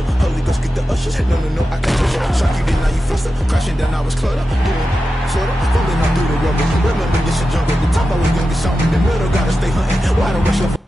you. Holy Ghost, get the ushers. No, no, no, I can't touch you. Shock you, then now you fluster. Crashing down, I was cluttered. Sorta, falling out through the rubber. Remember this a jungle. The top I was young and something. The middle gotta stay hunting. Why don't rush up?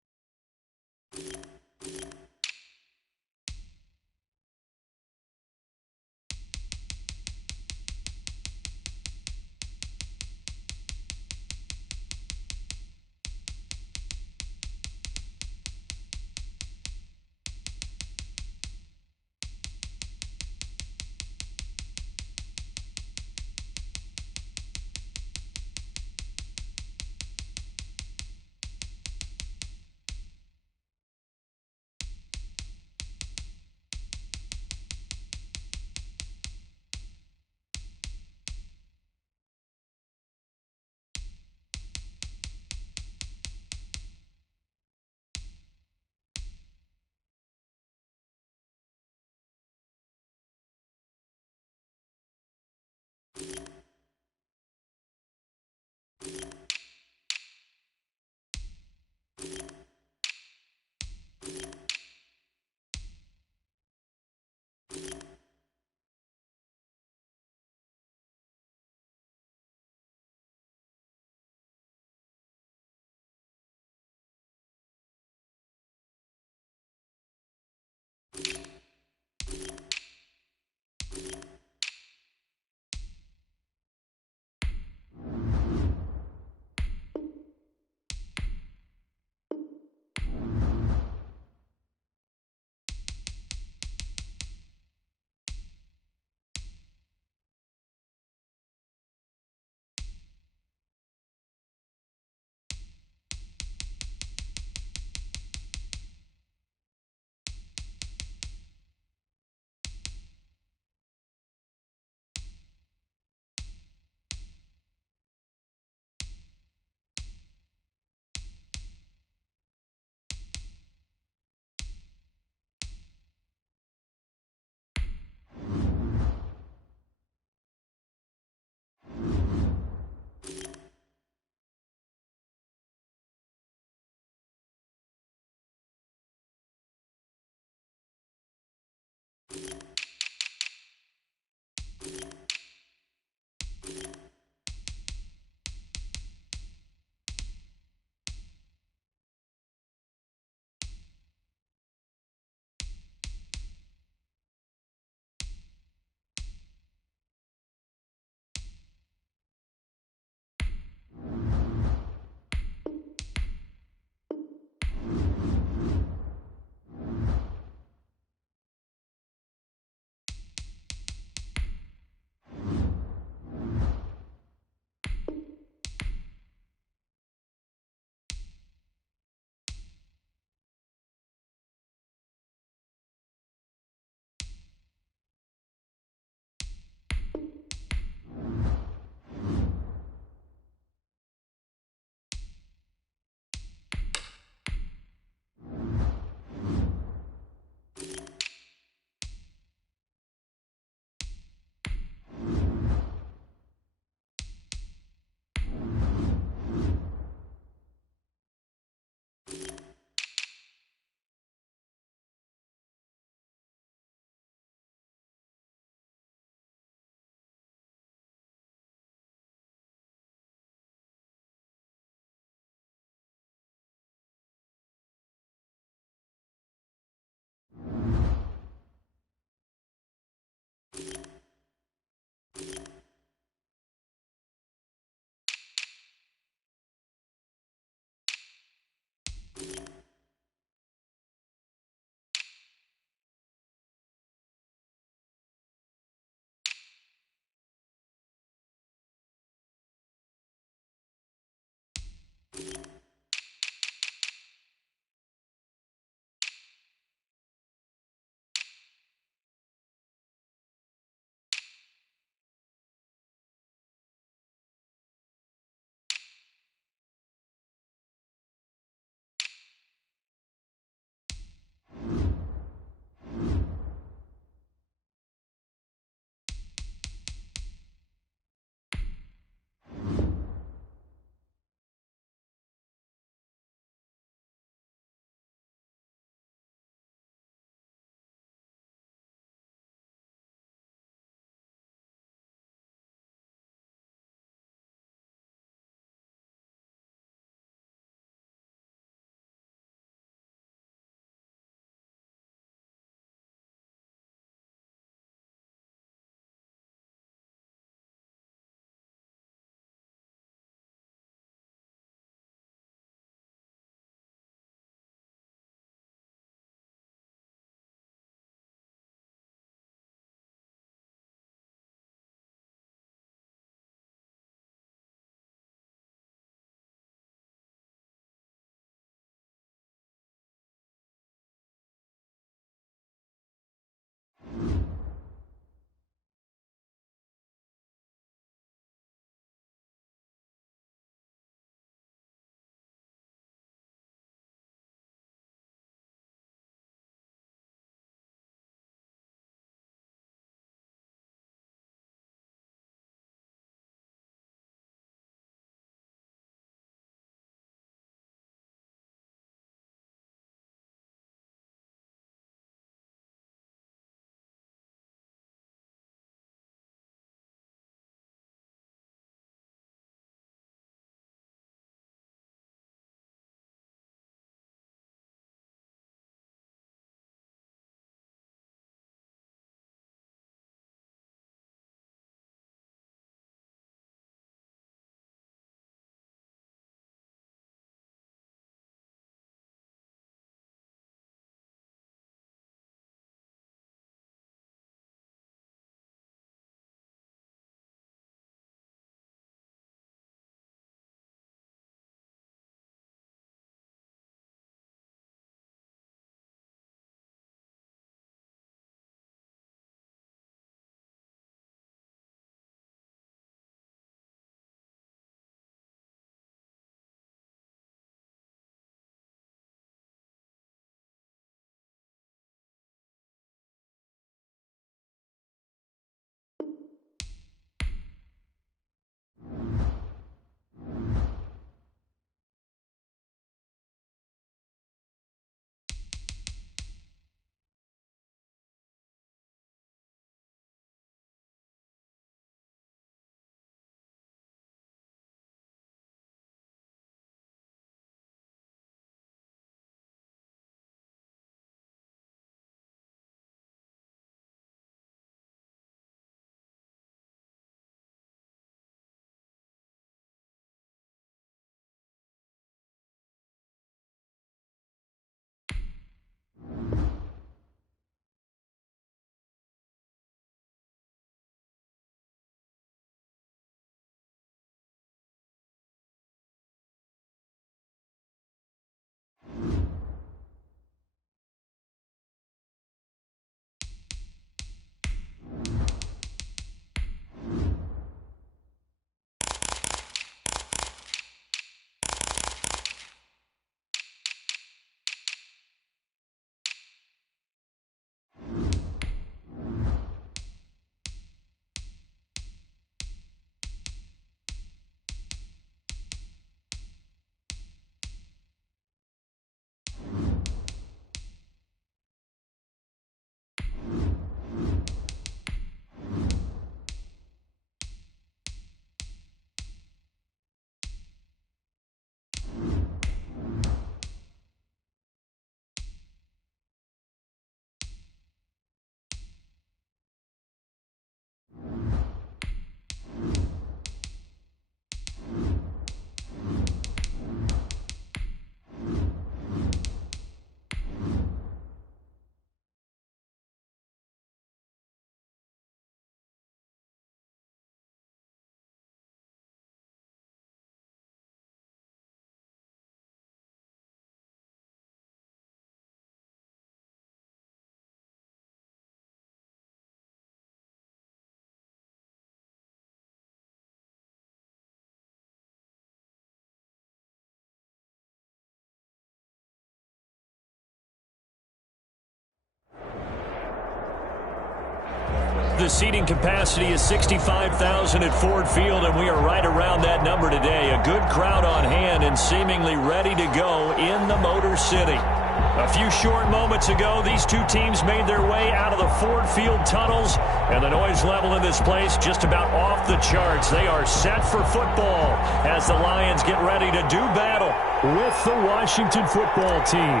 The seating capacity is 65,000 at Ford Field, and we are right around that number today. A good crowd on hand and seemingly ready to go in the Motor City. A few short moments ago, these two teams made their way out of the Ford Field tunnels, and the noise level in this place just about off the charts. They are set for football as the Lions get ready to do battle with the Washington football team.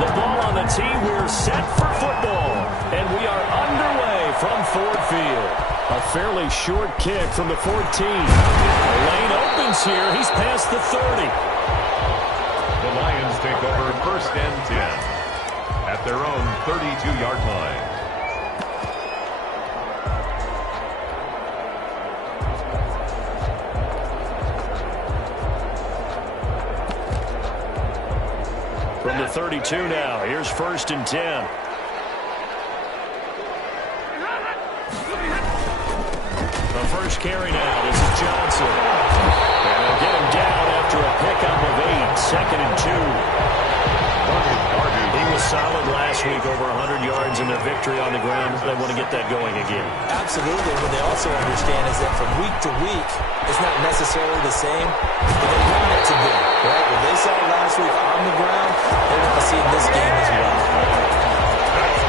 The ball on the tee, we're set for football, and we are underway from Ford Field. A fairly short kick from the 14. The lane opens here. He's past the 30. The Lions take over 1st and 10 at their own 32-yard line. From the 32 now, here's 1st and 10. The first carry now, this is Johnson. And they'll get him down after a pickup of 8, 2nd and 2. He was solid last week, over 100 yards in their victory on the ground. They want to get that going again. Absolutely. What they also understand is that from week to week, it's not necessarily the same, but they want it to be. Right? What they saw last week on the ground, they want to see in this game as well.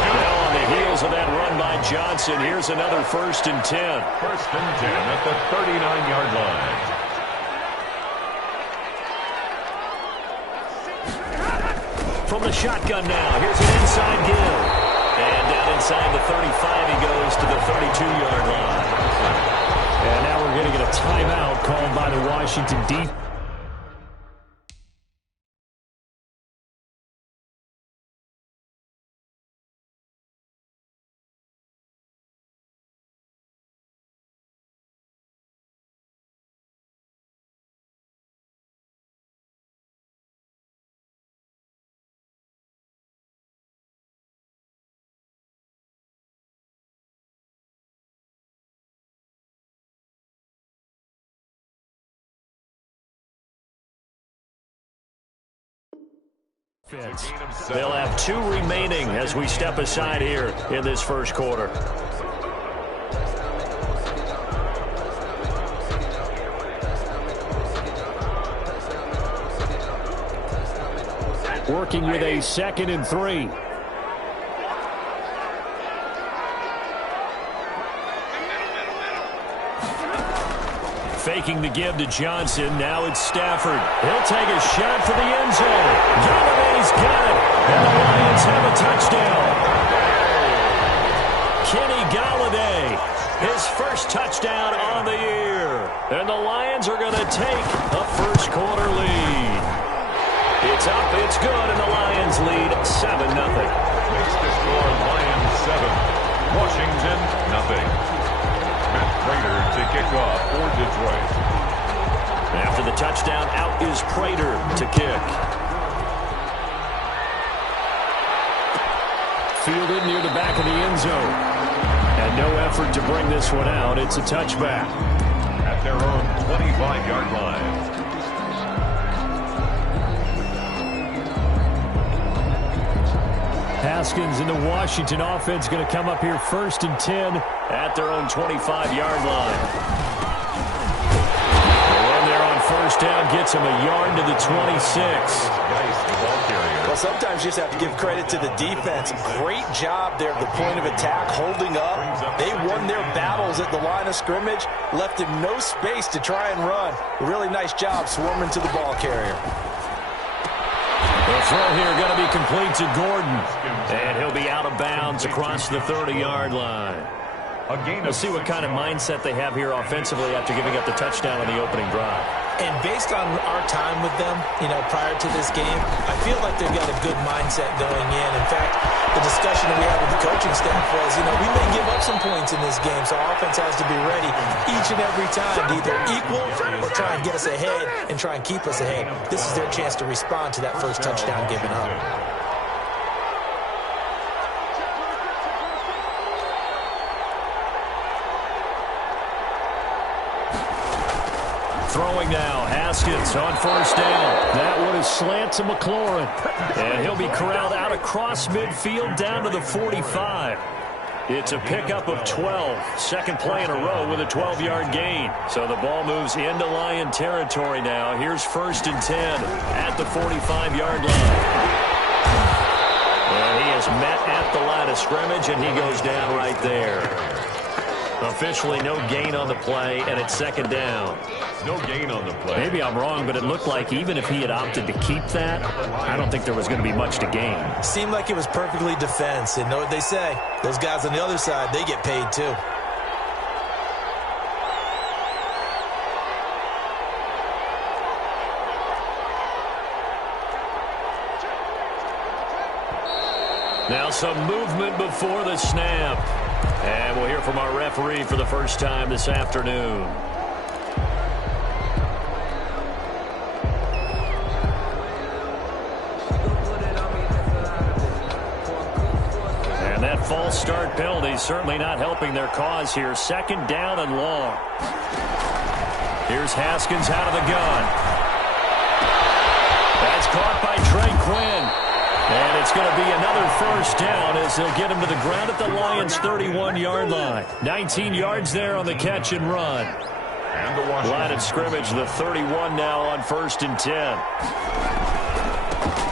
Now on the heels of that run by Johnson, here's another 1st and 10. 1st and 10 at the 39-yard line. From the shotgun now, here's an inside give. And down inside the 35, he goes to the 32-yard line. And now we're going to get a timeout called by the Washington defense. They'll have 2 remaining as we step aside here in this first quarter. Working with a 2nd and 3. Faking the give to Johnson. Now it's Stafford. He'll take a shot for the end zone. Galladay's got it. And the Lions have a touchdown. Kenny Galladay, his first touchdown on the year. And the Lions are going to take a first quarter lead. It's up, it's good, and the Lions lead 7-0. Makes the score Lions 7. Washington, nothing. Prater to kick off for Detroit. After the touchdown, out is Prater to kick. Fielded near the back of the end zone. And no effort to bring this one out. It's a touchback. At their own 25-yard line. Haskins in the Washington offense going to come up here 1st and 10 at their own 25-yard line. The run there on 1st down gets him a yard to the 26. Well, sometimes you just have to give credit to the defense. Great job there at the point of attack, holding up. They won their battles at the line of scrimmage, left him no space to try and run. Really nice job swarming to the ball carrier. The throw here going to be complete to Gordon. And he'll be out of bounds across the 30-yard line. Let's see what kind of mindset they have here offensively after giving up the touchdown on the opening drive. And based on our time with them, prior to this game, I feel like they've got a good mindset going in. In fact, the discussion that we had with the coaching staff was, we may give up some points in this game, so offense has to be ready each and every time to either equal or try and get us ahead and try and keep us ahead. This is their chance to respond to that first touchdown given up. Throwing now, Haskins on 1st down. That one is slant to McLaurin. And he'll be corralled out across midfield down to the 45. It's a pickup of 12. Second play in a row with a 12-yard gain. So the ball moves into Lion territory now. Here's 1st and 10 at the 45-yard line. And he is met at the line of scrimmage, and he goes down right there. Officially no gain on the play, and it's 2nd down. No gain on the play. Maybe I'm wrong, but it looked like even if he had opted to keep that, I don't think there was going to be much to gain. Seemed like it was perfectly defense. And know what they say? Those guys on the other side, they get paid too. Now some movement before the snap. And we'll hear from our referee for the first time this afternoon. And that false start penalty certainly not helping their cause here. 2nd down and long. Here's Haskins out of the gun. That's caught by Trey Quinn. And it's going to be another 1st down as they'll get him to the ground at the Lions' 31-yard line. 19 yards there on the catch and run. And the line of scrimmage, the 31 now on 1st and 10.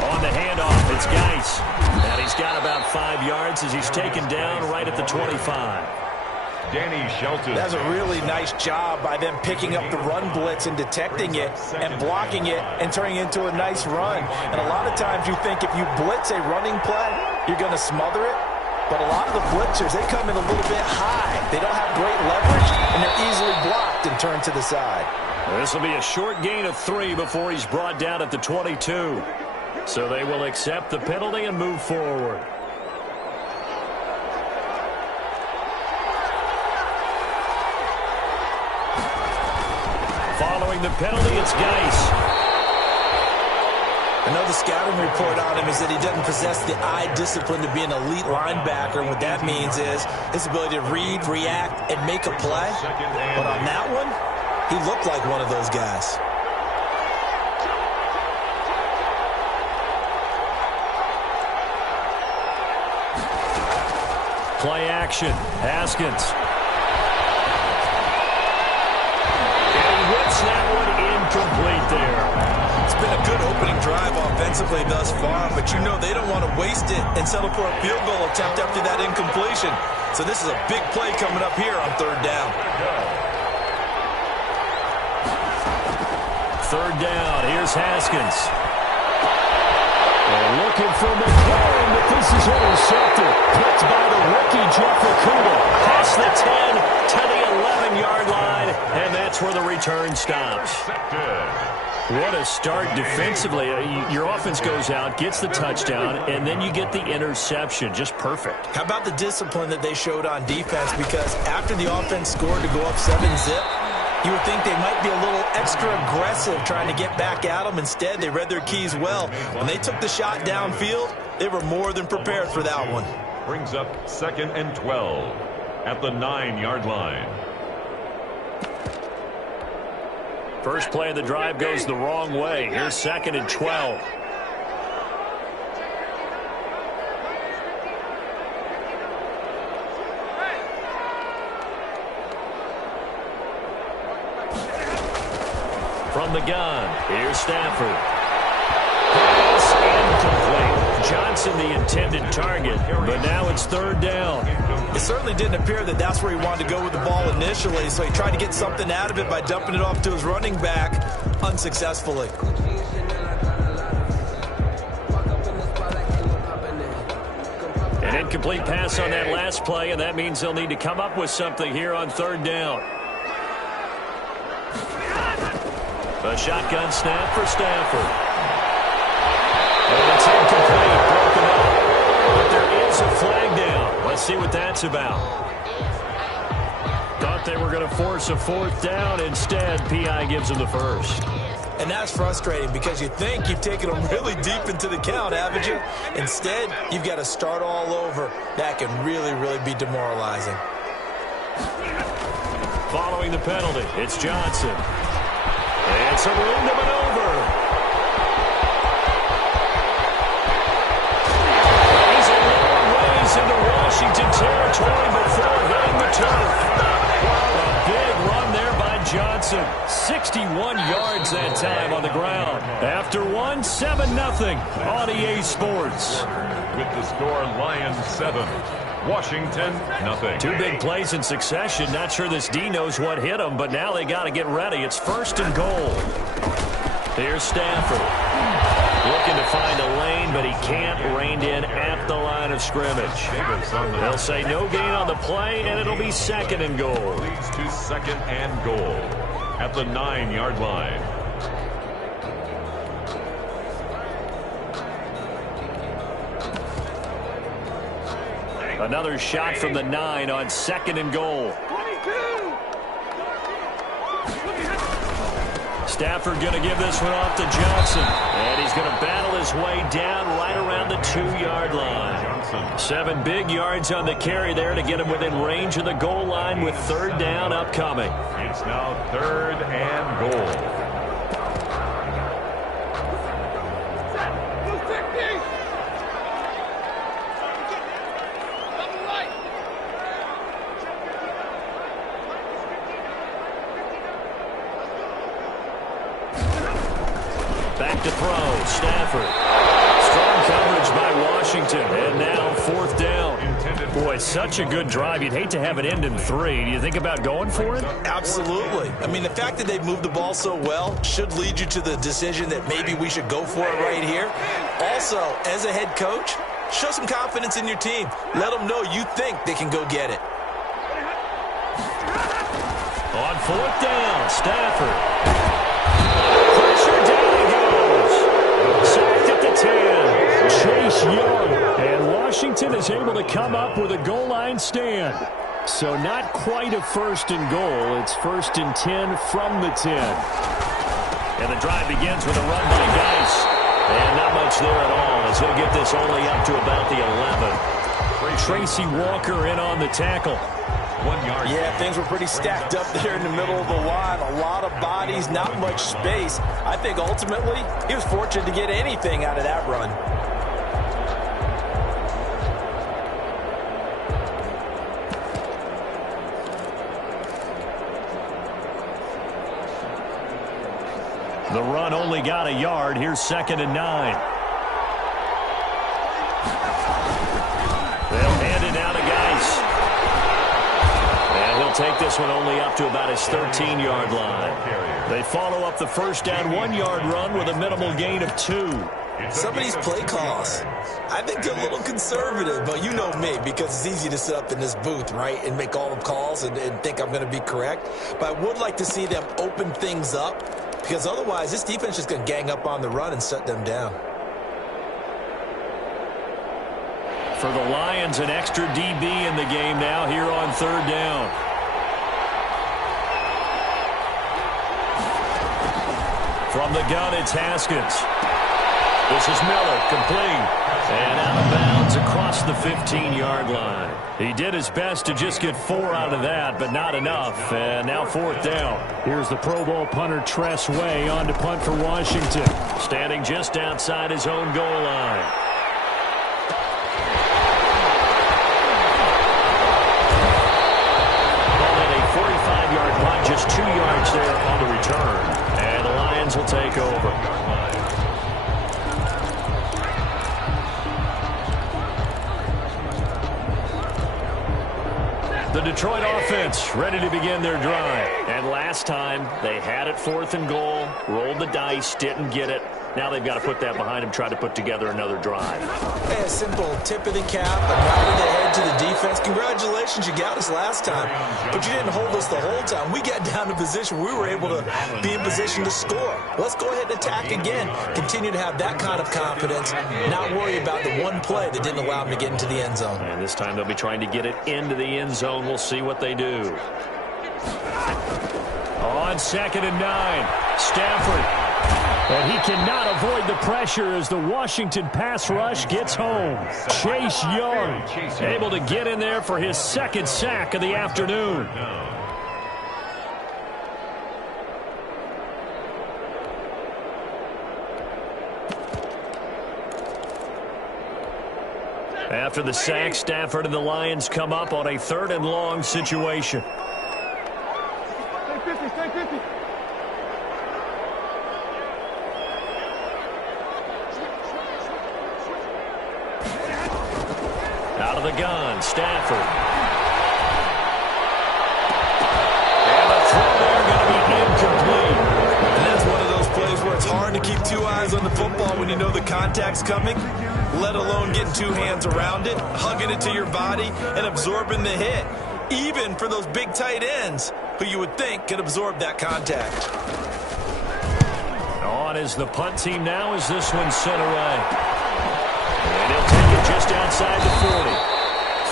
On the handoff, it's Geis. And he's got about 5 yards as he's taken down right at the 25. Danny Shelton. That's a really nice job by them picking up the run blitz and detecting it and blocking it and turning it into a nice run. And a lot of times you think if you blitz a running play, you're going to smother it. But a lot of the blitzers, they come in a little bit high. They don't have great leverage, and they're easily blocked and turned to the side. This will be a short gain of 3 before he's brought down at the 22. So they will accept the penalty and move forward. Following the penalty, it's Geis. I know the scouting report on him is that he doesn't possess the eye discipline to be an elite linebacker. What that means is his ability to read, react, and make a play. But on that one, he looked like one of those guys. Play action. Haskins. That one incomplete there. It's been a good opening drive offensively thus far, but you know they don't want to waste it and settle for a field goal attempt after that incompletion. So this is a big play coming up here on 3rd down. 3rd down. Here's Haskins. And looking for McLaurin, but this is intercepted. Picked by the rookie Jeff Okudah. Past the 10 to the 11-yard line, and that's where the return stops. What a start defensively. Your offense goes out, gets the touchdown, and then you get the interception. Just perfect. How about the discipline that they showed on defense? Because after the offense scored to go up 7-zip, you would think they might be a little extra aggressive trying to get back at them. Instead, they read their keys well. When they took the shot downfield, they were more than prepared for that one. Brings up 2nd and 12 at the 9-yard line. First play of the drive goes the wrong way. Here's 2nd and 12. From the gun, here's Stafford. Pass incomplete. Johnson the intended target, but now it's 3rd down. It certainly didn't appear that that's where he wanted to go with the ball initially, so he tried to get something out of it by dumping it off to his running back unsuccessfully. An incomplete pass on that last play, and that means they'll need to come up with something here on 3rd down. A shotgun snap for Stafford. And it's incomplete, broken up. But there is a flag down. Let's see what that's about. Thought they were going to force a 4th down. Instead, P.I. gives them the first. And that's frustrating because you think you've taken them really deep into the count, haven't you? Instead, you've got to start all over. That can really, really be demoralizing. Following the penalty, it's Johnson. And some room to maneuver. He's a long ways into Washington territory 61 yards that time on the ground. After one, 7-0 on EA Sports. With the score, Lions 7, Washington nothing. Two big plays in succession. Not sure this D knows what hit them, but now they got to get ready. It's 1st and goal. Here's Stafford. Looking to find a lane, but he can't. Reined in at the line of scrimmage. They'll say no gain on the play, and it'll be 2nd and goal. Leads to 2nd and goal at the 9-yard line. Another shot from the 9 on 2nd and goal. Stafford going to give this one off to Johnson. And he's going to battle his way down right around the 2-yard line. 7 big yards on the carry there to get him within range of the goal line with 3rd down upcoming. It's now 3rd and goal. Back to throw, Stafford. Strong coverage by Washington, and now 4th down. Boy, such a good drive. You'd hate to have it end in 3. Do you think about going for it? Absolutely. I mean, the fact that they've moved the ball so well should lead you to the decision that maybe we should go for it right here. Also, as a head coach, show some confidence in your team. Let them know you think they can go get it. On 4th down, Stafford. Pressure down he goes. Sacked at the 10. Chase Young. And Washington is able to come up with a goal line stand. So not quite a 1st and goal. It's 1st and 10 from the 10. And the drive begins with a run by Geis. And not much there at all. As he'll get this only up to about the 11. Tracy Walker in on the tackle. 1 yard. Yeah, things were pretty stacked up there in the middle of the line. A lot of bodies, not much space. I think ultimately he was fortunate to get anything out of that run. The run only got a yard. Here's 2nd and 9. They'll hand it down to Geis. And he'll take this one only up to about his 13-yard line. They follow up the 1st down 1-yard run with a minimal gain of 2. Some of these play calls, I think they're a little conservative, but you know me, because it's easy to sit up in this booth, right, and make all the calls and think I'm going to be correct. But I would like to see them open things up, because otherwise this defense is going to gang up on the run and shut them down. For the Lions, an extra DB in the game now here on 3rd down. From the gun, it's Haskins. This is Miller, complete. And out of bounds across the 15-yard line. He did his best to just get 4 out of that, but not enough. And now 4th down. Here's the Pro Bowl punter Tress Way on to punt for Washington. Standing just outside his own goal line. Just 2 yards there on the return. And the Lions will take over. The Detroit offense ready to begin their drive. And last time they had it 4th and goal, rolled the dice, didn't get it. Now they've got to put that behind them, try to put together another drive. Hey, a simple tip of the cap, a nod of the head to the defense. Congratulations, you got us last time, but you didn't hold us the whole time. We got down to position where we were able to be in position to score. Let's go ahead and attack again. Continue to have that kind of confidence, not worry about the one play that didn't allow them to get into the end zone. And this time they'll be trying to get it into the end zone. We'll see what they do. On 2nd and 9, Stafford. And he cannot avoid the pressure as the Washington pass rush gets home. Chase Young able to get in there for his 2nd sack of the afternoon. After the sack, Stafford and the Lions come up on a 3rd and long situation. the gun, Stafford. And the throw there going to be incomplete. And that's one of those plays where it's hard to keep two eyes on the football when you know the contact's coming, let alone getting two hands around it, hugging it to your body, and absorbing the hit. Even for those big tight ends who you would think could absorb that contact. On is the punt team now as this one's sent away. And he'll take it just outside the 40.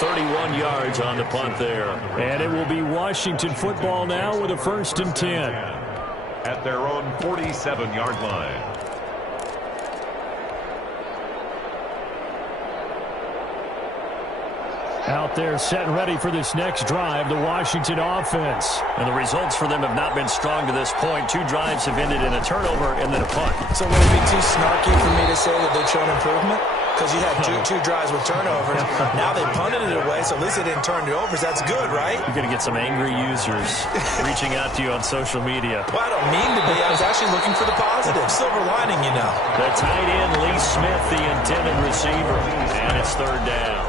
31 yards on the punt there. And it will be Washington football now with a 1st and 10. At their own 47-yard line. Out there set and ready for this next drive, the Washington offense. And the results for them have not been strong to this point. 2 drives have ended in a turnover and then a punt. So would it be too snarky for me to say that they've shown improvement? Because you had two drives with turnovers. Now they punted it away, so at least they didn't turn it over. So that's good, right? You're going to get some angry users reaching out to you on social media. Well, I don't mean to be. I was actually looking for the positive. Silver lining, you know. The tight end, Lee Smith, the intended receiver. And it's 3rd down.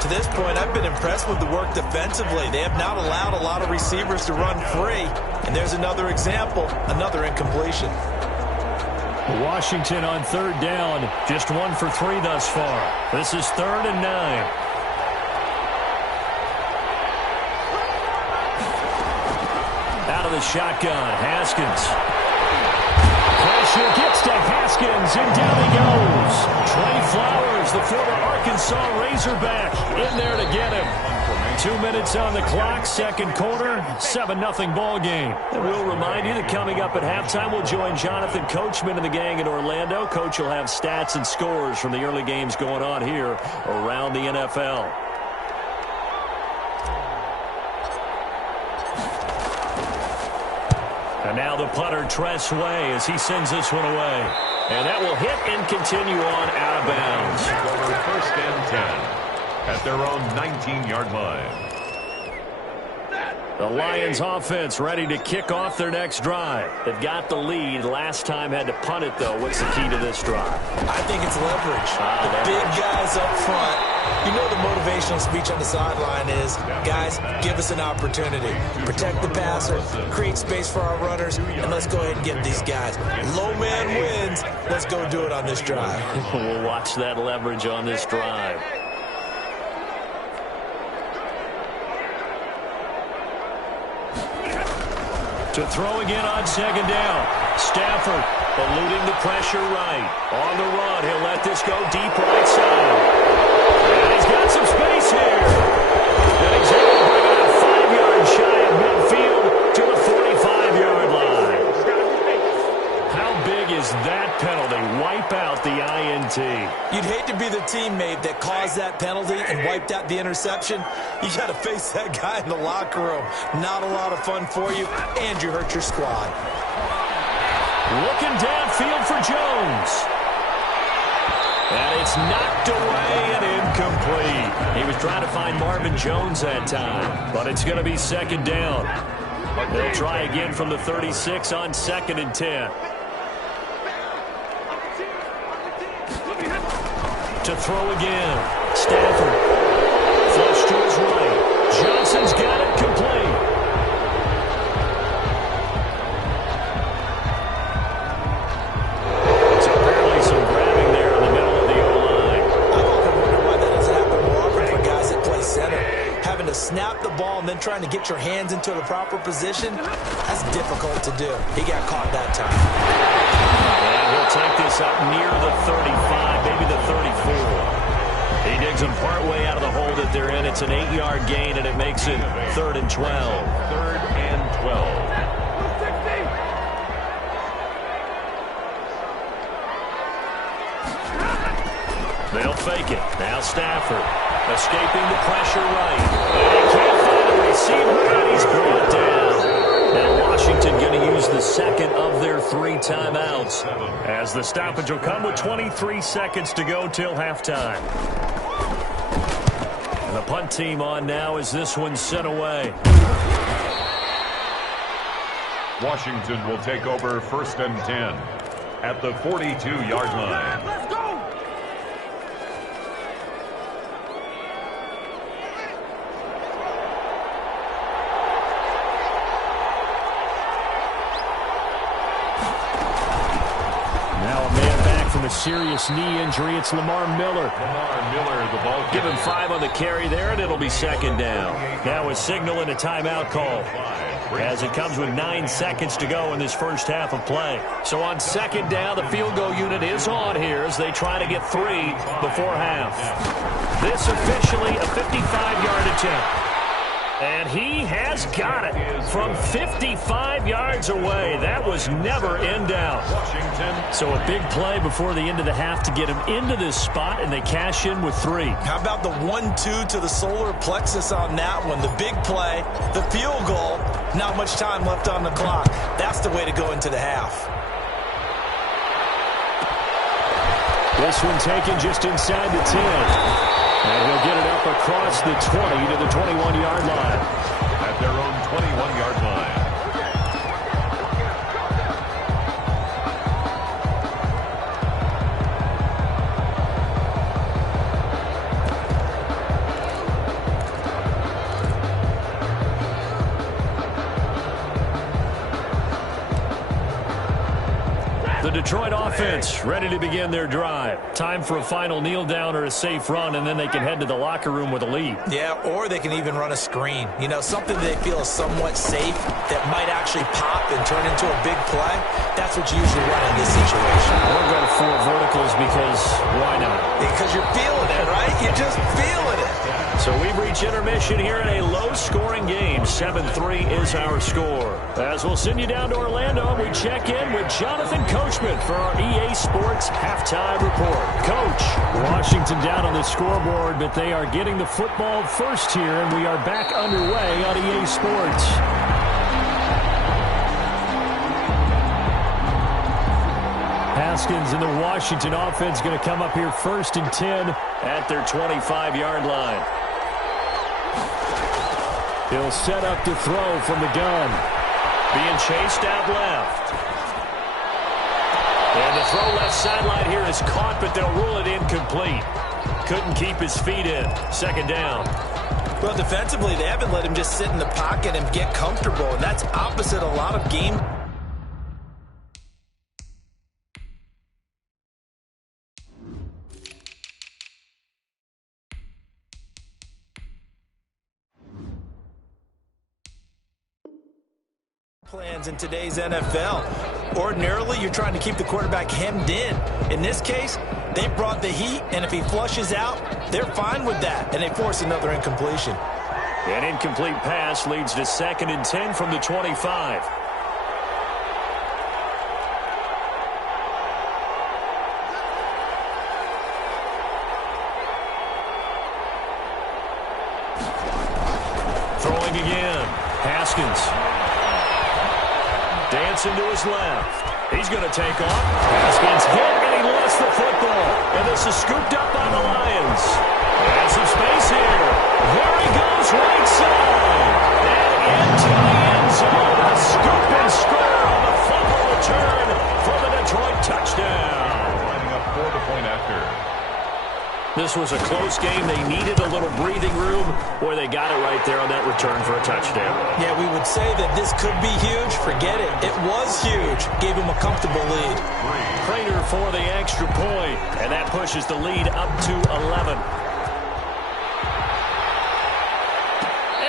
To this point, I've been impressed with the work defensively. They have not allowed a lot of receivers to run free. And there's another example, another incompletion. Washington on 3rd down, just 1 for 3 thus far. This is 3rd and 9. Out of the shotgun, Haskins. Pressure gets to Haskins, and down he goes. Trey Flowers, the former Arkansas Razorback, in there to get him. 2 minutes on the clock, 2nd quarter, 7-0 ball game. And we'll remind you that coming up at halftime, we'll join Jonathan Coachman and the gang in Orlando. Coach will have stats and scores from the early games going on here around the NFL. And now the punter, Tress Way, as he sends this one away. And that will hit and continue on out of bounds. Over 1st and 10 at their own 19-yard line. The Lions offense ready to kick off their next drive. They've got the lead. Last time had to punt it, though. What's the key to this drive? I think it's leverage. The big guys up front. You know the motivational speech on the sideline is, guys, give us an opportunity. Protect the passer, create space for our runners, and let's go ahead and get these guys. Low man wins. Let's go do it on this drive. We'll watch that leverage on this drive. To throw again on 2nd down. Stafford eluding the pressure right. On the run, he'll let this go deep right side. And he's got some space here. And he's able to bring it up 5 yards shy of midfield to the 45-yard line. How big is that penalty? Wipe out the INT. You'd hate to be the teammate that caused that penalty and wiped out the interception. You got to face that guy in the locker room. Not a lot of fun for you, and you hurt your squad. Looking downfield for Jones. And it's knocked away and incomplete. He was trying to find Marvin Jones that time, but it's going to be 2nd down. They'll try again from the 36 on 2nd and 10. To throw again. Stafford. Flush to his right. Johnson's got it complete. So apparently some grabbing there in the middle of the O-line. I've often wondered why that doesn't happen more often for guys that play center. Having to snap the ball and then trying to get your hands into the proper position, that's difficult to do. He got caught that time. And he'll take this up near the 35, maybe the 34. He digs them partway out of the hole that they're in. It's an 8-yard gain, and it makes it 3rd and 12. 3rd and 12. They'll fake it. Now Stafford escaping the pressure right. And he can't find a receiver, and he's brought down. Now Washington going to use the 2nd of their 3 timeouts, as the stoppage will come with 23 seconds to go till halftime. And the punt team on now as this one's sent away. Washington will take over 1st and 10 at the 42-yard line. from a serious knee injury. It's Lamar Miller. Lamar Miller, the ball. Give him 5 on the carry there, and it'll be second down. Now a signal and a timeout call, as it comes with 9 seconds to go in this first half of play. So on second down, the field goal unit is on here as they try to get 3 before half. This officially a 55-yard attempt. And he has got it from 55 yards away. That was never in doubt. So a big play before the end of the half to get him into this spot, and they cash in with 3. How about the 1-2 to the solar plexus on that one? The big play, the field goal, not much time left on the clock. That's the way to go into the half. This one taken just inside the 10. And he'll get it up across the 20 to the 21-yard line. At their own 21-yard line. The Detroit offense ready to begin their drive. Time for a final kneel down or a safe run, and then they can head to the locker room with a lead. Yeah, or they can even run a screen. You know, something they feel is somewhat safe that might actually pop and turn into a big play. That's what you usually run in this situation. Or go to 4 verticals because why not? Because you're feeling it, right? You're just feeling it. So we've reached intermission here in a low-scoring game. 7-3 is our score. As we'll send you down to Orlando, we check in with Jonathan Coachman for our EA Sports Halftime Report. Coach, Washington down on the scoreboard, but they are getting the football first here, and we are back underway on EA Sports. Haskins and the Washington offense going to come up here first and 10 at their 25-yard line. He'll set up to throw from the gun. Being chased out left. And the throw left sideline here is caught, but they'll rule it incomplete. Couldn't keep his feet in. Second down. Well, defensively, they haven't let him just sit in the pocket and get comfortable, and that's opposite a lot of game plans in today's NFL. Ordinarily, you're trying to keep the quarterback hemmed in. In this case, they brought the heat, and if he flushes out, they're fine with that, and they force another incompletion. An incomplete pass leads to second and 10 from the 25. Throwing again. Haskins. Dancing to his left. He's going to take off. Haskins hit, and he lost the football. And this is scooped up by the Lions. And some space here. There he goes, right side. And into the end zone. A scoop and score on the fumble return for the Detroit touchdown. Lining up for the point after. This was a close game. They needed a little breathing room. Boy, they got it right there on that return for a touchdown. Yeah, we would say that this could be huge. Forget it. It was huge. Gave him a comfortable lead. Prater for the extra point, and that pushes the lead up to 11.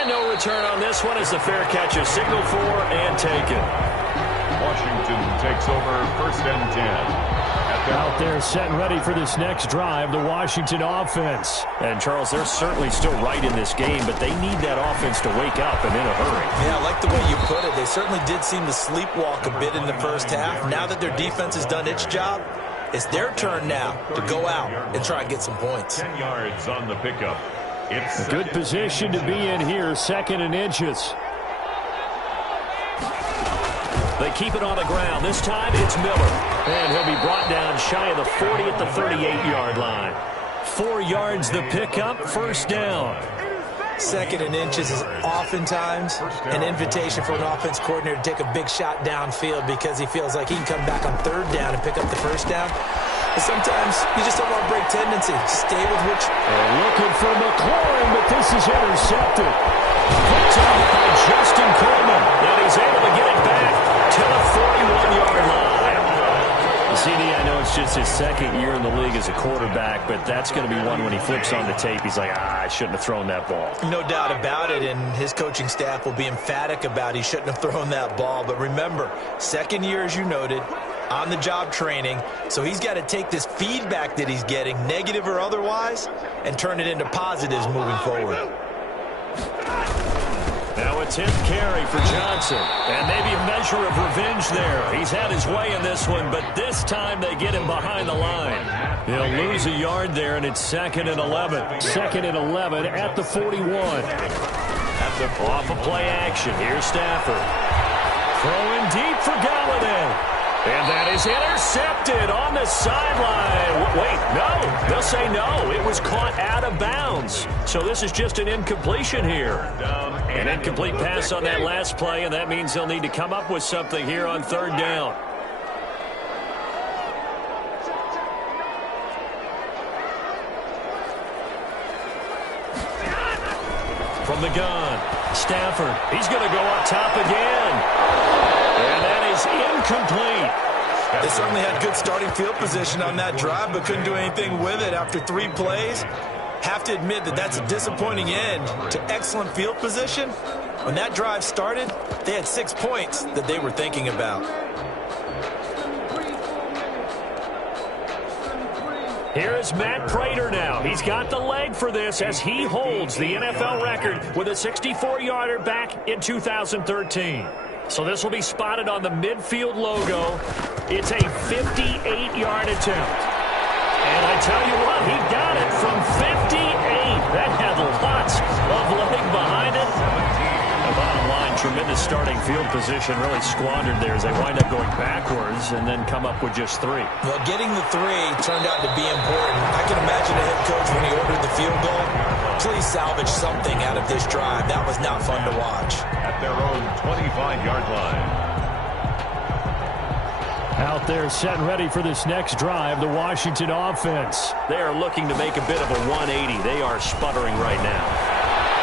And no return on this one as the fair catch is signaled for and taken. Washington takes over first and 10. Out there set and ready for this next drive, the Washington offense. And, Charles, they're certainly still right in this game, but they need that offense to wake up and in a hurry. Yeah, I like the way you put it. They certainly did seem to sleepwalk a bit in the first half. Now that their defense has done its job, it's their turn now to go out and try and get some points. 10 yards on the pickup. It's a good position to be in here, second and inches. They keep it on the ground. This time it's Miller. And he'll be brought down shy of the 40 at the 38-yard line. 4 yards the pickup, first down. Second and inches is oftentimes an invitation for an offense coordinator to take a big shot downfield because he feels like he can come back on third down and pick up the first down. But sometimes you just don't want to break tendency. Stay with which. They're looking for McLaurin, but this is intercepted. Picked up by Justin Coleman. And he's able to get it back to the 41-yard line. CD, I know it's just his second year in the league as a quarterback, but that's going to be one when he flips on the tape, he's like, I shouldn't have thrown that ball. No doubt about it, and his coaching staff will be emphatic about he shouldn't have thrown that ball. But remember, second year, as you noted, on-the-job training, so he's got to take this feedback that he's getting, negative or otherwise, and turn it into positives moving forward. Now a 10th carry for Johnson, and maybe a measure of revenge there. He's had his way in this one, but this time they get him behind the line. He'll lose a yard there, and it's 2nd and 11. 2nd and 11 at the 41. Off of play action, here's Stafford. Throwing deep for Galladay. And that is intercepted on the sideline. Wait, no. They'll say no. It was caught out of bounds. So this is just an incompletion here. An incomplete pass on that last play, and that means they'll need to come up with something here on 3rd down. From the gun, Stafford. He's going to go up top again. And that is incomplete. They certainly had good starting field position on that drive, but couldn't do anything with it after 3 plays. Have to admit that that's a disappointing end to excellent field position. When that drive started, they had 6 points that they were thinking about. Here is Matt Prater now. He's got the leg for this as he holds the NFL record with a 64-yarder back in 2013. So this will be spotted on the midfield logo. It's a 58-yard attempt. And I tell you what, he got it from 58. That had lots of leg behind it. The bottom line, tremendous starting field position, really squandered there as they wind up going backwards and then come up with just 3. Well, getting the 3 turned out to be important. I can imagine a head coach when he ordered the field goal. Please salvage something out of this drive. That was not fun to watch. At their own 25-yard line. Out there set and ready for this next drive, the Washington offense. They are looking to make a bit of a 180. They are sputtering right now.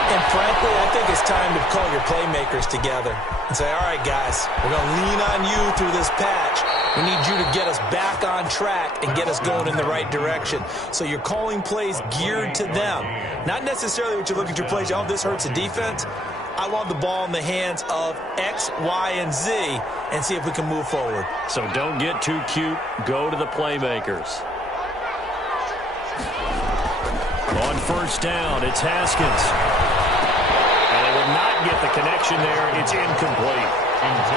And frankly, I think it's time to call your playmakers together and say, all right, guys, we're going to lean on you through this patch. We need you to get us back on track and get us going in the right direction. So you're calling plays geared to them. Not necessarily what you look at your plays, oh, this hurts the defense. I want the ball in the hands of X, Y, and Z and see if we can move forward. So don't get too cute. Go to the playmakers. On 1st down, it's Haskins. And they will not get the connection there. It's incomplete.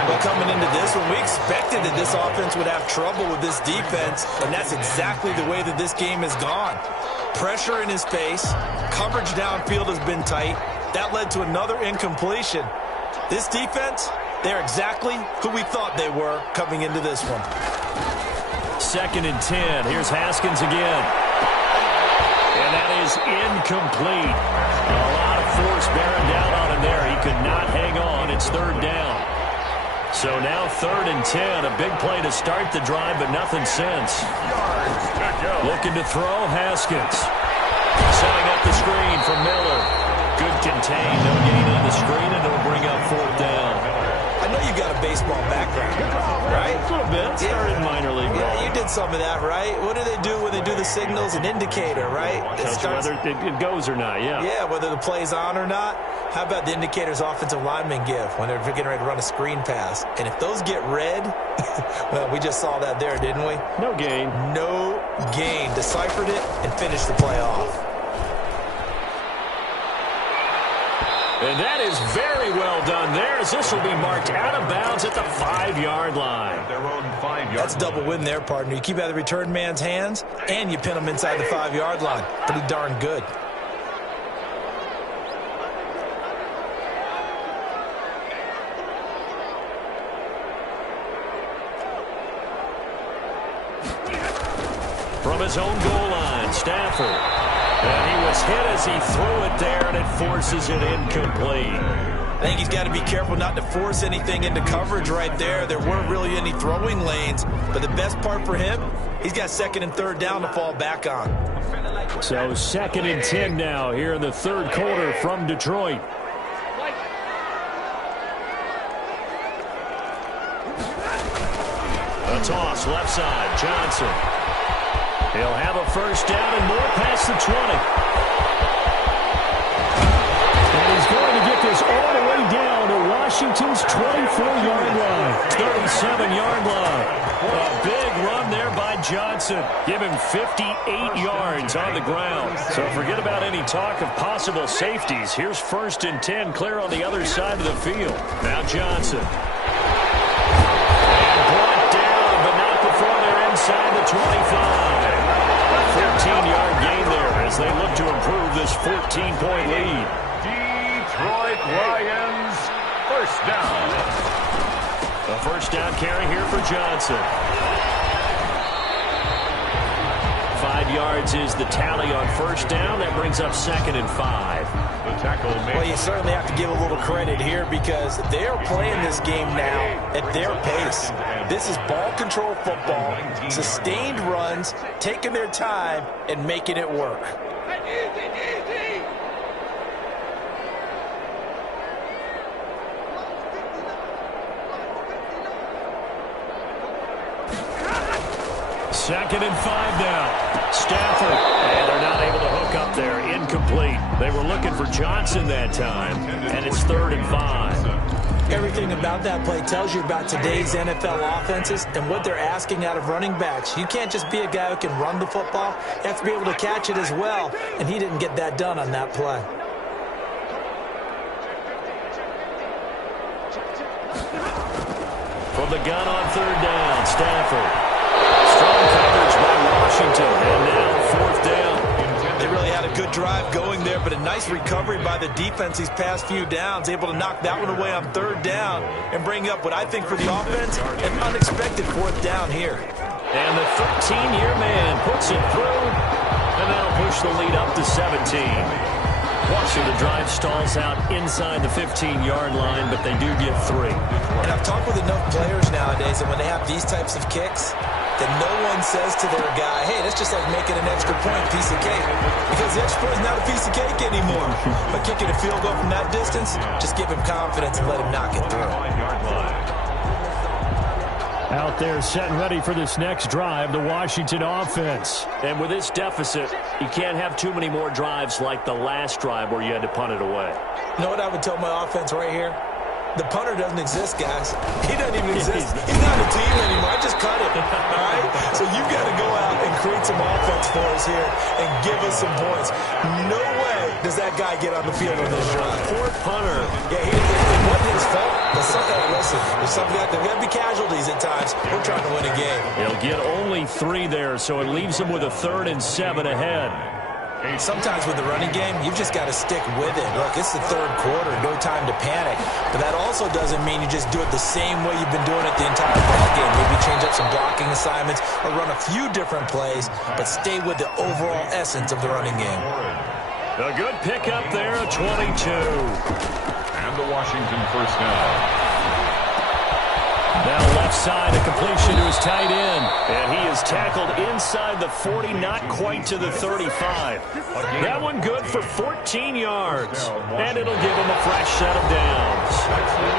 Well, coming into this one, we expected that this offense would have trouble with this defense, and that's exactly the way that this game has gone. Pressure in his face. Coverage downfield has been tight. That led to another incompletion. This defense, they're exactly who we thought they were coming into this one. 2nd and 10. Here's Haskins again. And that is incomplete. A lot of force bearing down on him there. He could not hang on. It's 3rd down. So now 3rd and 10. A big play to start the drive, but nothing since. Looking to throw, Haskins. Setting up the screen for Miller. Good contain, no gain on the screen, and it'll bring up 4th down. I know you got a baseball background, right? A little bit. Started minor league ball. Yeah, you did some of that, right? What do they do when they do the signals? An indicator, right? Whether it goes or not, yeah. Yeah, whether the play's on or not. How about the indicators offensive linemen give when they're getting ready to run a screen pass? And if those get red, well, we just saw that there, didn't we? No gain. No gain. Deciphered it and finished the play off. And that is very well done there, as this will be marked out of bounds at the 5-yard line. Their own 5-yard. That's double win there, partner. You keep out of the return man's hands, and you pin him inside the 5-yard line. Pretty darn good. From his own goal line, Stafford. And he was hit as he threw it there, and it forces it incomplete. I think he's got to be careful not to force anything into coverage right there. There weren't really any throwing lanes, but the best part for him, he's got 2nd and 3rd down to fall back on. So 2nd and 10 now here in the 3rd quarter from Detroit. A toss Looks left side. Johnson. He'll have a first down and more past the 20. And he's going to get this all the way down to Washington's 24-yard line. 37-yard line. A big run there by Johnson. Give him 58 yards on the ground. So forget about any talk of possible safeties. Here's 1st and 10 clear on the other side of the field. Now Johnson. And brought down, but not before they're inside the 25. A 14-yard gain there as they look to improve this 14-point lead. Detroit Lions, first down. A first down carry here for Johnson. 5 yards is the tally on first down. That brings up 2nd and 5. The tackle made. Well, you certainly have to give a little credit here because they're playing this game now at their pace. This is ball control football, sustained runs, taking their time, and making it work. Second and 5 now. Stafford. And they're not able to hook up there. Incomplete. They were looking for Johnson that time. And it's 3rd and 5. Everything about that play tells you about today's NFL offenses and what they're asking out of running backs. You can't just be a guy who can run the football. You have to be able to catch it as well. And he didn't get that done on that play. From the gun on 3rd down, Stafford. Strong coverage by Washington, and now 4th down. They really had a good drive going there, but a nice recovery by the defense these past few downs, able to knock that one away on 3rd down and bring up what I think for the offense, an unexpected 4th down here. And the 13-year man puts it through, and that'll push the lead up to 17. Washington, the drive stalls out inside the 15-yard line, but they do get 3. And I've talked with enough players nowadays that when they have these types of kicks, that no one says to their guy, hey, that's just like making an extra point, piece of cake. Because the extra point is not a piece of cake anymore. By kicking a field goal from that distance, just give him confidence and let him knock it through. Out there set and ready for this next drive, the Washington offense. And with this deficit, you can't have too many more drives like the last drive where you had to punt it away. You know what I would tell my offense right here? The punter doesn't exist, guys. He doesn't even exist. He's not a team anymore. I just cut him. All right? So you've got to go out and create some offense for us here and give us some points. No way does that guy get on the field on this drive. Poor punter. Yeah, it wasn't his fault. But listen, there's something out there. There's got to be casualties at times. We're trying to win a game. He'll get only 3 there, so it leaves him with a 3rd and 7 ahead. Sometimes with the running game, you've just got to stick with it. Look, it's the 3rd quarter, no time to panic. But that also doesn't mean you just do it the same way you've been doing it the entire ball game. Maybe change up some blocking assignments or run a few different plays, but stay with the overall essence of the running game. A good pickup there, a 22. And the Washington first down. Now left side, a completion to his tight end. And he is tackled inside the 40, not quite to the 35. That one good for 14 yards. And it'll give him a fresh set of downs.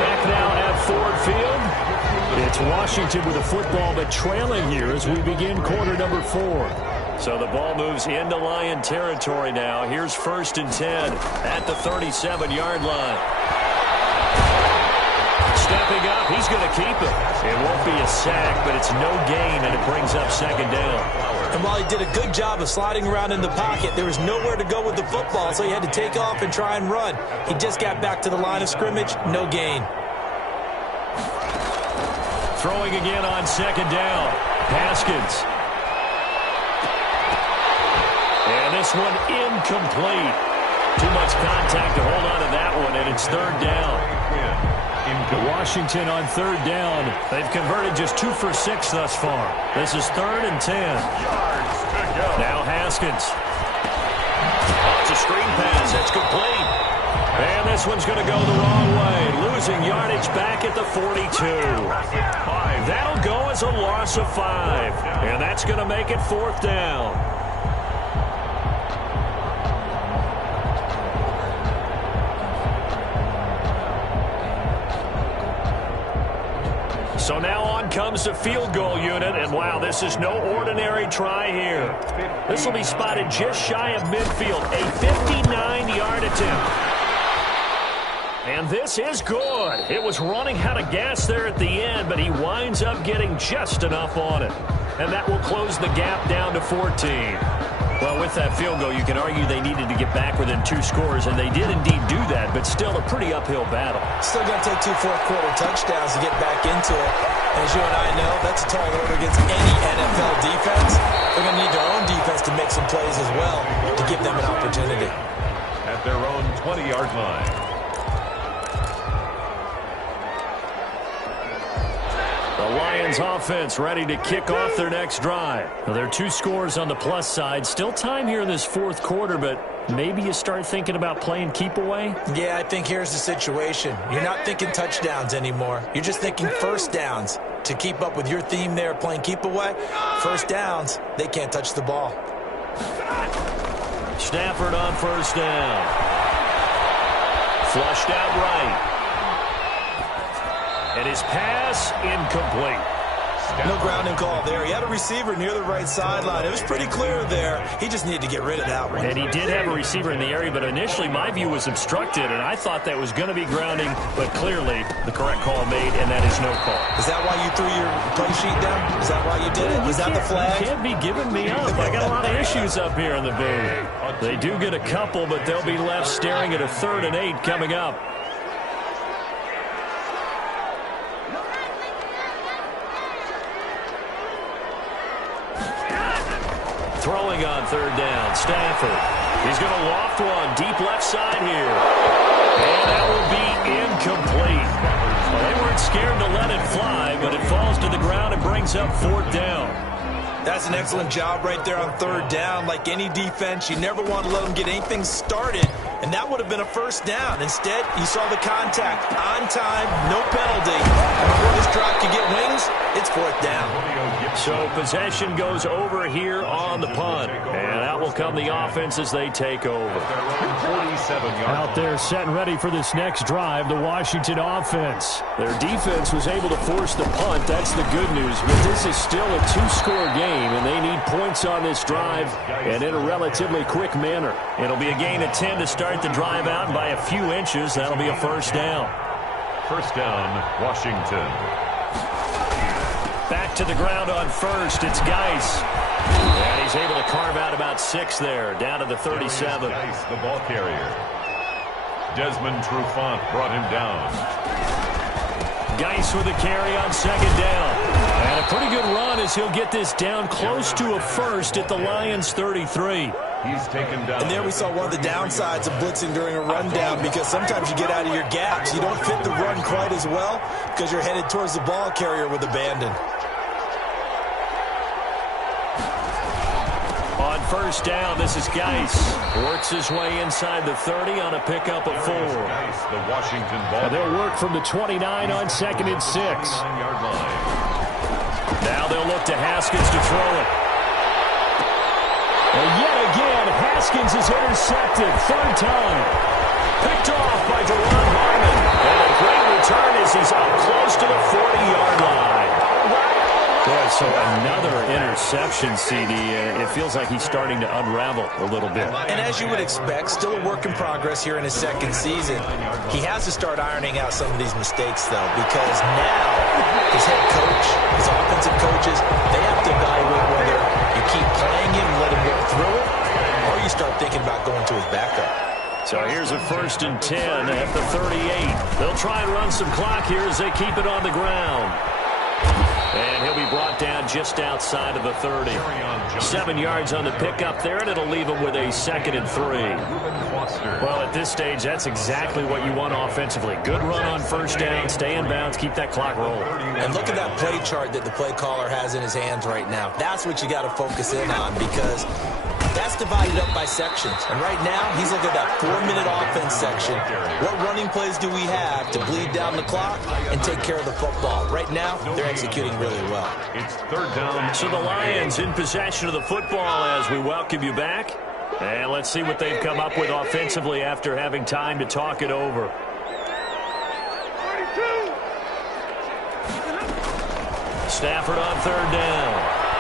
Back now at Ford Field. It's Washington with a football, but trailing here as we begin quarter number 4. So the ball moves into Lion territory now. Here's 1st and 10 at the 37-yard line. Stepping up, he's going to keep it. It won't be a sack, but it's no gain, and it brings up 2nd down. And while he did a good job of sliding around in the pocket, there was nowhere to go with the football, so he had to take off and try and run. He just got back to the line of scrimmage, no gain. Throwing again on 2nd down. Haskins. And this one incomplete. Too much contact to hold on to that one, and it's 3rd down. Washington on 3rd down. They've converted just 2 for 6 thus far. This is 3rd and 10. Now Haskins. It's a screen pass. It's complete. And this one's going to go the wrong way. Losing yardage back at the 42. That'll go as a loss of 5. And that's going to make it 4th down. So now on comes the field goal unit, and wow, this is no ordinary try here. This will be spotted just shy of midfield, a 59-yard attempt. And this is good. It was running out of gas there at the end, but he winds up getting just enough on it. And that will close the gap down to 14. Well, with that field goal, you can argue they needed to get back within 2 scores, and they did indeed do that, but still a pretty uphill battle. Still going to take 2 fourth-quarter touchdowns to get back into it. As you and I know, that's a tall order against any NFL defense. They're going to need their own defense to make some plays as well to give them an opportunity. At their own 20-yard line. The Lions offense ready to kick off their next drive. Well, there are 2 scores on the plus side. Still time here in this fourth quarter, but maybe you start thinking about playing keep away? Yeah, I think here's the situation. You're not thinking touchdowns anymore. You're just thinking first downs. To keep up with your theme there, playing keep away, first downs, they can't touch the ball. Stafford on first down. Flushed out right. And his pass incomplete. No grounding call there. He had a receiver near the right sideline. It was pretty clear there. He just needed to get rid of that one. And he did have a receiver in the area, but initially my view was obstructed, and I thought that was going to be grounding, but clearly the correct call made, and that is no call. Is that why you threw your play sheet down? Is that why you did it? Was that the flag? You can't be giving me up. I got a lot of issues up here in the booth. They do get a couple, but they'll be left staring at a 3rd and 8 coming up. Throwing on 3rd down, Stafford. He's going to loft one deep left side here. And that will be incomplete. Well, they weren't scared to let it fly, but it falls to the ground and brings up 4th down. That's an excellent job right there on 3rd down. Like any defense, you never want to let them get anything started, and that would have been a first down. Instead, you saw the contact on time, no penalty. And before this drive could get wings, it's 4th down. So possession goes over here on the punt, and that will come the offense as they take over. Out there set and ready for this next drive, the Washington offense. Their defense was able to force the punt. That's the good news, but this is still a 2-score game, and they need points on this drive and in a relatively quick manner. It'll be a gain of 10 to start the drive out, and by a few inches, that'll be a first down. First down, Washington. Back to the ground on first. It's Geis. And he's able to carve out about 6 there, down to the 37. Geis, the ball carrier. Desmond Trufant brought him down. Geis with a carry on 2nd down. And a pretty good run as he'll get this down close to a first at the Lions 33. He's taken down. And there we saw one of the downsides of blitzing during a rundown, because sometimes you get out of your gaps. You don't fit the run quite as well because you're headed towards the ball carrier with abandon. On first down, this is Geis. Works his way inside the 30 on a pickup of 4. Geis, the Washington ball. And they'll work from the 29 on 2nd and 6. 9-yard line. Now they'll look to Haskins to throw it. And yet again, Haskins is intercepted. 3rd time. Picked off by Deron Harmon. And a great return as he's up close to the 40-yard line. Boy, so another interception, CD. It feels like he's starting to unravel a little bit. And as you would expect, still a work in progress here in his 2nd season. He has to start ironing out some of these mistakes, though, because now his head coach, his offensive coaches, they have to evaluate whether you keep playing him and let him go through it, or you start thinking about going to his backup. So here's a 1st and 10 at the 38. They'll try and run some clock here as they keep it on the ground. And he'll be brought down just outside of the 30. 7 yards on the pickup there, and it'll leave him with a 2nd and 3. Well, at this stage, that's exactly what you want offensively. Good run on first down, stay in bounds, keep that clock rolling. And look at that play chart that the play caller has in his hands right now. That's what you got to focus in on, because that's divided up by sections. And right now, he's looking at that 4-minute offense section. What running plays do we have to bleed down the clock and take care of the football? Right now, they're executing really well. It's 3rd down. So the Lions in possession of the football as we welcome you back. And let's see what they've come up with offensively after having time to talk it over. Stafford on third down.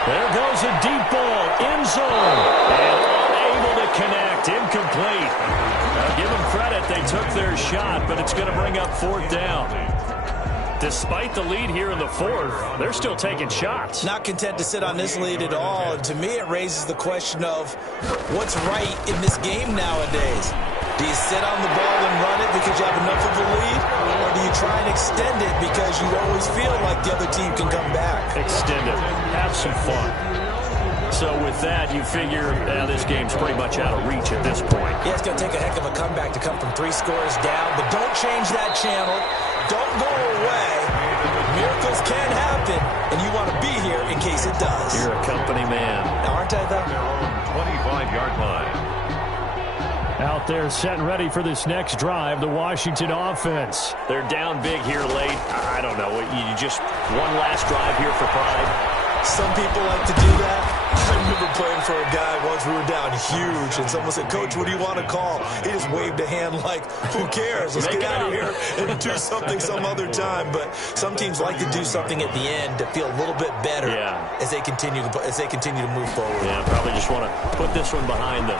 There goes a deep ball, end zone, and unable to connect, incomplete. Now, give them credit, they took their shot, but it's going to bring up fourth down. Despite the lead here in the fourth, they're still taking shots. Not content to sit on this lead at all. And to me, it raises the question of what's right in this game nowadays. Do you sit on the ball and run it because you have enough of a lead? Or do you try and extend it because you always feel like the other team can come back? Extend it. Have some fun. So with that, you figure this game's pretty much out of reach at this point. Yeah, it's going to take a heck of a comeback to come from 3 scores down. But don't change that channel. Don't go away. Miracles can happen, and you want to be here in case it does. You're a company man. Now, aren't I, though? 25-yard line. Out there set and ready for this next drive, the Washington offense. They're down big here late. I don't know. You just one last drive here for pride. Some people like to do that. I remember playing for a guy once. We were down huge, and someone said, "Coach, what do you want to call?" He just waved a hand like, "Who cares? Let's get out of here and do something some other time." But some teams like to do something at the end to feel a little bit better as they continue to move forward. Yeah, probably just want to put this one behind them.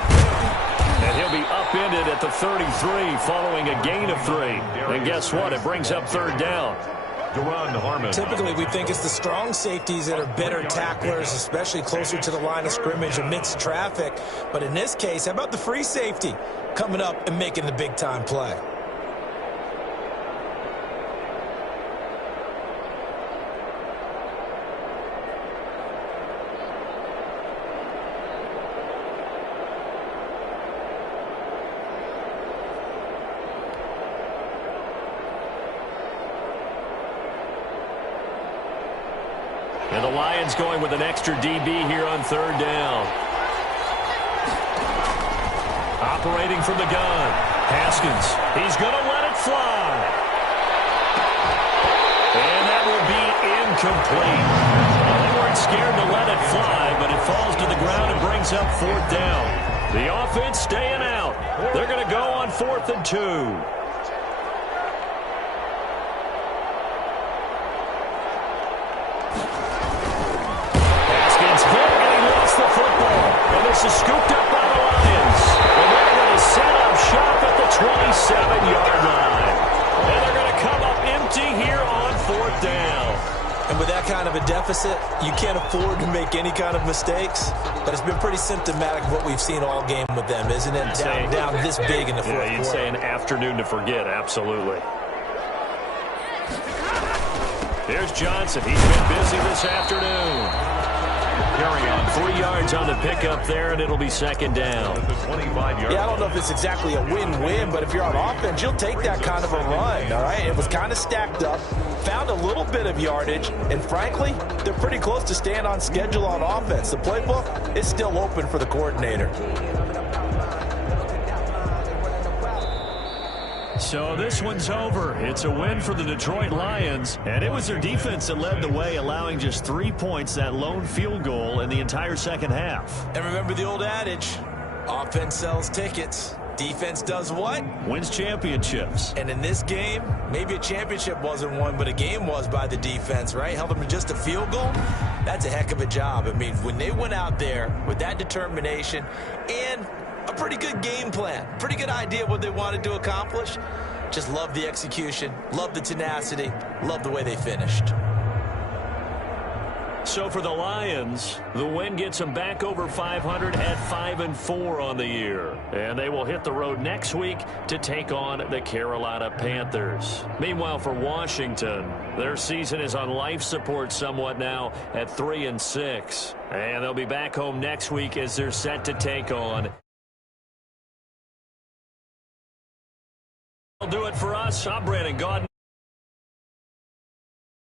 And he'll be upended at the 33 following a gain of 3. And guess what? It brings up third down. Typically, we think it's the strong safeties that are better tacklers, especially closer to the line of scrimmage amidst traffic. But in this case, how about the free safety coming up and making the big-time play? And the Lions going with an extra DB here on third down. Operating from the gun. Haskins. He's going to let it fly. And that will be incomplete. Well, they weren't scared to let it fly, but it falls to the ground and brings up fourth down. The offense staying out. They're going to go on 4th and 2. This is scooped up by the Lions. And they're going to set up shop at the 27-yard line. And they're going to come up empty here on 4th down. And with that kind of a deficit, you can't afford to make any kind of mistakes. But it's been pretty symptomatic of what we've seen all game with them, isn't it? Down this big in the fourth quarter. You'd say an afternoon to forget, absolutely. Here's Johnson. He's been busy this afternoon. Carry on 3 yards on the pickup there, and it'll be second down. Yeah, I don't know if it's exactly a win-win, but if you're on offense, you'll take that kind of a run, all right? It was kind of stacked up, found a little bit of yardage, and frankly, they're pretty close to staying on schedule on offense. The playbook is still open for the coordinator. So this one's over. It's a win for the Detroit Lions, and it was their defense that led the way, allowing just 3 points, that lone field goal in the entire second half. And remember the old adage, offense sells tickets. Defense does what? Wins championships. And in this game, maybe a championship wasn't won, but a game was by the defense, right? Held them to just a field goal. That's a heck of a job. I mean, when they went out there with that determination and a pretty good game plan, pretty good idea of what they wanted to accomplish. Just love the execution, love the tenacity, love the way they finished. So for the Lions, the win gets them back over 500 at 5-4 on the year. And they will hit the road next week to take on the Carolina Panthers. Meanwhile, for Washington, their season is on life support somewhat now at 3-6. And they'll be back home next week as they're set to take on. That'll do it for us. I'm Brandon Gaudin.